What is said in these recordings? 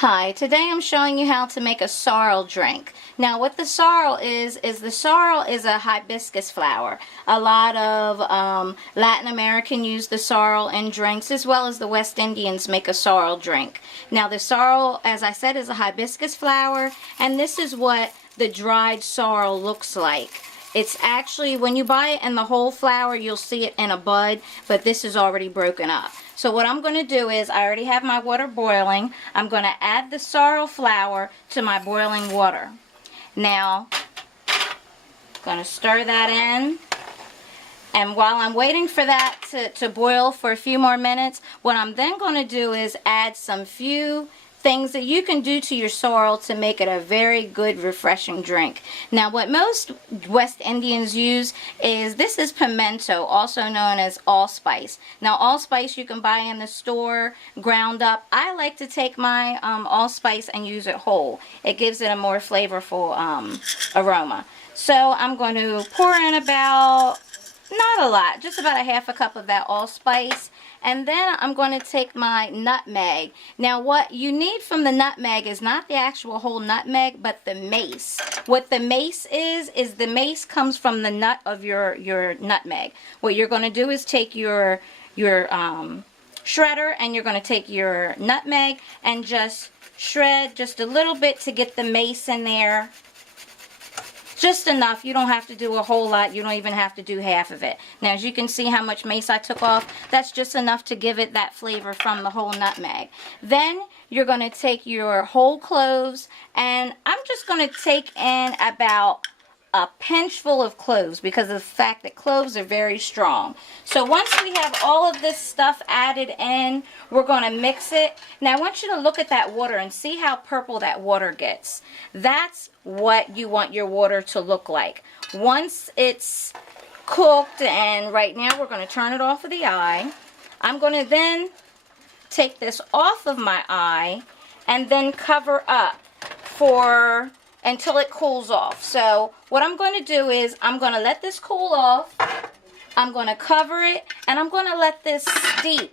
Hi, today I'm showing you how to make a sorrel drink. Now what the sorrel is the sorrel is a hibiscus flower. A lot of Latin American use the sorrel in drinks, as well as the West Indians make a sorrel drink. Now the sorrel, as I said, is a hibiscus flower, and this is what the dried sorrel looks like. It's actually, when you buy it in the whole flower, you'll see it in a bud, but this is already broken up. So what I'm going to do is, I already have my water boiling. I'm going to add the sorrel flower to my boiling water. Now, I'm going to stir that in. And while I'm waiting for that to boil for a few more minutes, what I'm then going to do is add some few things that you can do to your sorrel to make it a very good, refreshing drink. Now, what most West Indians use is, this is pimento, also known as allspice. Now, allspice you can buy in the store, ground up. I like to take my allspice and use it whole. It gives it a more flavorful aroma. So I'm going to pour in about, not a lot, just about a half a cup of that allspice. And then I'm going to take my nutmeg. Now what you need from the nutmeg is not the actual whole nutmeg, but the mace. What the mace is the mace comes from the nut of your nutmeg. What you're going to do is take your shredder, and you're going to take your nutmeg and just shred just a little bit to get the mace in there. Just enough. You don't have to do a whole lot. You don't even have to do half of it. Now, as you can see how much mace I took off, that's just enough to give it that flavor from the whole nutmeg. Then you're going to take your whole cloves, and I'm just going to take in about a pinch full of cloves because of the fact that cloves are very strong. So once we have all of this stuff added in, we're going to mix it. Now I want you to look at that water and see how purple that water gets. That's what you want your water to look like. Once it's cooked, and right now we're going to turn it off of the eye. I'm going to then take this off of my eye and then cover up for until it cools off. So what I'm going to do is, I'm going to let this cool off. I'm going to cover it, and I'm going to let this steep.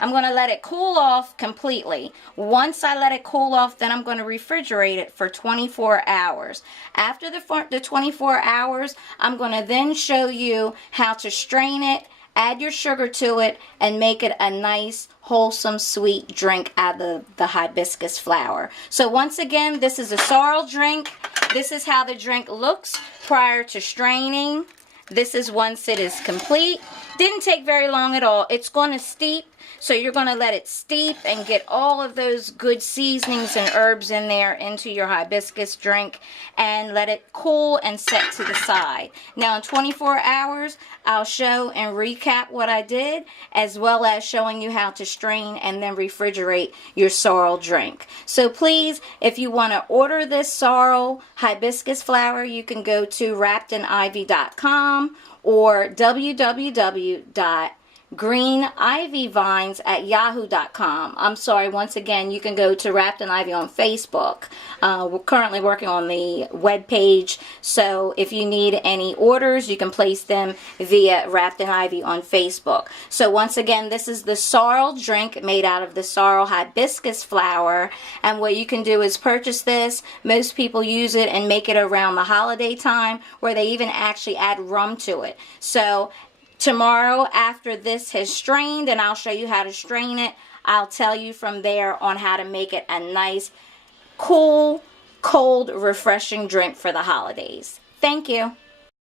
I'm going to let it cool off completely. Once I let it cool off, then I'm going to refrigerate it for 24 hours. After the 24 hours, I'm going to then show you how to strain it, add your sugar to it, and make it a nice, wholesome, sweet drink out of the hibiscus flower. So once again, this is a sorrel drink. This is how the drink looks prior to straining. This is once it is complete. Didn't take very long at all. It's going to steep, so you're going to let it steep and get all of those good seasonings and herbs in there into your hibiscus drink, and let it cool and set to the side. Now in 24 hours, I'll show and recap what I did, as well as showing you how to strain and then refrigerate your sorrel drink. So please, if you want to order this sorrel hibiscus flower, you can go to wrappedinivy.com or www.greenivyvines@yahoo.com. I'm sorry, once again, you can go to Wrapped in Ivy on Facebook. We're currently working on the web page, so if you need any orders, you can place them via Wrapped in Ivy on Facebook. So once again, this is the sorrel drink made out of the sorrel hibiscus flower, and what you can do is purchase this. Most people use it and make it around the holiday time, where they even actually add rum to it. So tomorrow, after this has strained, and I'll show you how to strain it, I'll tell you from there on how to make it a nice, cool, cold, refreshing drink for the holidays. Thank you.